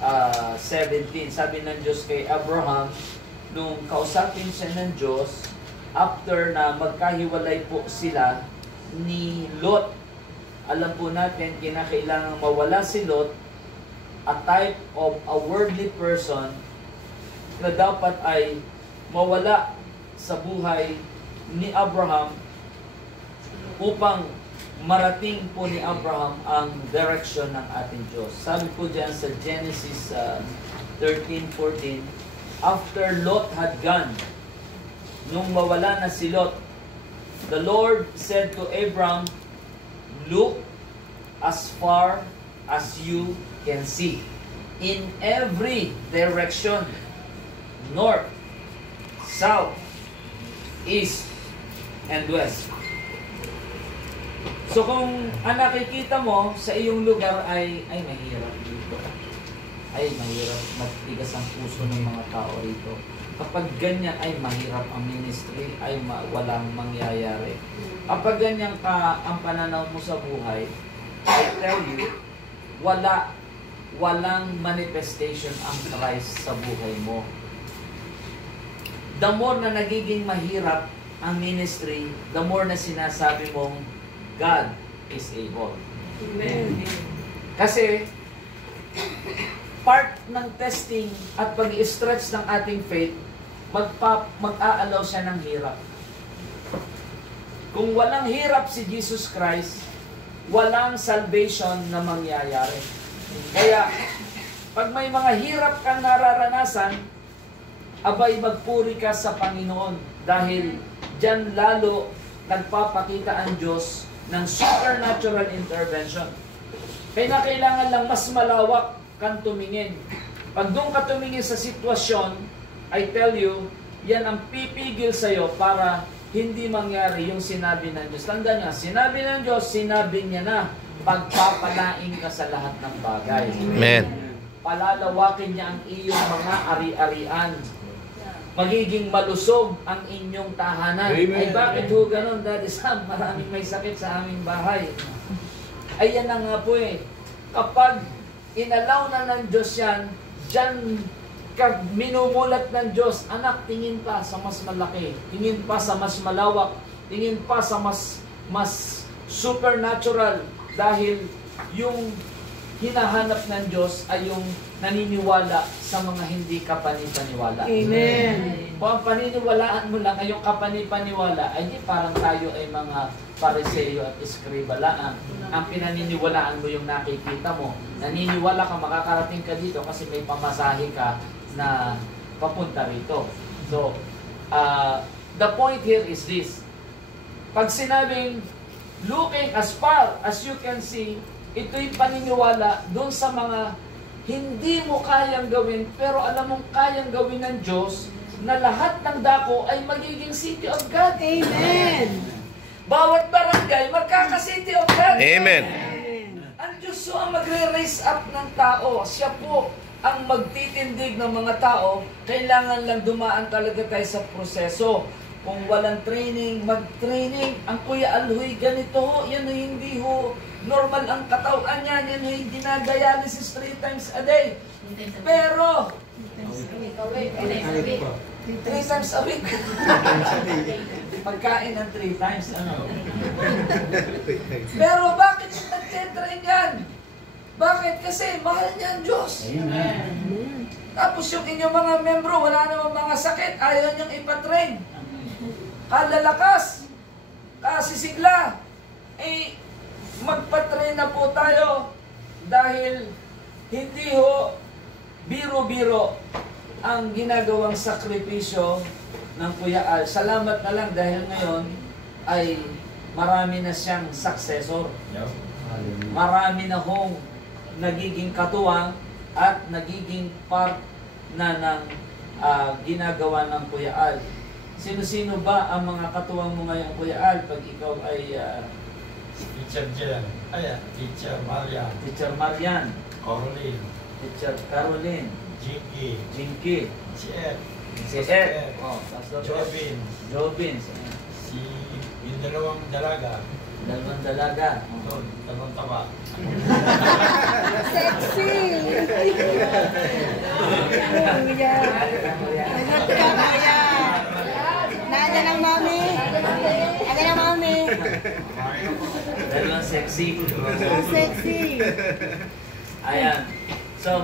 17. Sabi ng Diyos kay Abraham, nung kausapin siya ng Diyos, after na magkahiwalay po sila ni Lot. Alam po natin, kinakailangan mawala si Lot, a type of a worldly person na dapat ay mawala sa buhay ni Abraham upang marating po ni Abraham ang direction ng ating Diyos. Sabi po dyan sa Genesis 13:14, after Lot had gone, nung mawala na si Lot, the Lord said to Abram, look as far as you can see, in every direction, north, south, east, and west. So kung ang nakikita mo sa iyong lugar ay mahirap dito, ay mahirap, matigas ang puso ng mga tao rito. Kapag ganyan ay mahirap ang ministry, ay walang mangyayari. Kapag ganyan ka ang pananaw mo sa buhay, I tell you, walang manifestation ang Christ sa buhay mo. The more na nagiging mahirap ang ministry, the more na sinasabi mong God is able. Amen. Kasi part ng testing at pag-i-stretch ng ating faith, mag-aalaw siya ng hirap. Kung walang hirap si Jesus Christ, walang salvation na mangyayari. Kaya, pag may mga hirap kang nararanasan, abay magpuri ka sa Panginoon dahil diyan lalo nagpapakita ang Diyos ng supernatural intervention. Kaya kailangan lang mas malawak kang tumingin. Pag doon ka tumingin sa sitwasyon, I tell you, yan ang pipigil sa'yo para hindi mangyari yung sinabi ng Diyos. Tanda niya, sinabi ng Diyos, sinabi niya na, pagpapalain ka sa lahat ng bagay. Amen. Palalawakin niya ang iyong mga ari-arian. Magiging malusog ang inyong tahanan. Amen. Ay bakit ho ganun? Daddy Sam, maraming may sakit sa aming bahay. Ay yan na nga po eh. Kapag inalaw na ng Diyos yan, dyan minumulat ng Diyos, anak, tingin pa sa mas malaki, tingin pa sa mas malawak, tingin pa sa mas supernatural, dahil yung hinahanap ng Diyos ay yung naniniwala sa mga hindi kapanipaniwala. Amen. Kung ang paniniwalaan mo lang ay yung kapanipaniwala, ay di parang tayo ay mga Pariseo at Eskribalaan. Ang pinaniniwalaan mo yung nakikita mo. Naniniwala ka makakarating ka dito kasi may pamasahe ka na papunta rito. So, the point here is this. Pag sinabing, looking as far as you can see, ito'y paniniwala doon sa mga hindi mo kayang gawin, pero alam mong kayang gawin ng Diyos, na lahat ng dako ay magiging City of God. Amen. Bawat barangay, magkaka-City of God. Amen. Ang Diyos so ang magre-raise up ng tao. Siya po ang magtitindig ng mga tao. Kailangan lang dumaan talaga tayo sa proseso. Kung walang training, mag-training. Ang Kuya Alhoy, ganito ho, yan ay hindi ho normal ang katawan niya, yan ay dinadialysis 3 times a day. Pero, 3 times a week. Pagkain ng 3 times, ano? Pero bakit nag-train yan? Bakit? Kasi mahal niya ang Diyos. Amen. Tapos yung inyong mga membro, wala namang mga sakit, ayaw niyang ipatrain. Kalalakas, kasisigla, magpatrain na po tayo dahil hindi ho biro-biro ang ginagawang sakripisyo ng Kuya Al. Salamat na lang dahil ngayon ay marami na siyang successor. Marami na hong nagiging katuwang at nagiging part na ng ginagawa ng Kuya Al. Sino-sino ba ang mga katuwang mo ngayon, Kuya Al, pag ikaw ay Teacher Jen. Teacher Marian. Teacher Marian, Caroline. Teacher Caroline, Jinky. Jinky, Si Ed. si Ed, Pastor Jobin. Jobin, Si yung dalawang dalaga. dalawang dalaga. Doon, dalawang taba. Sexy. kuya. Ingat ka, kuya. Nada ng mami. Nada ng mami. Dalawang sexy. So sexy. Ayan. So,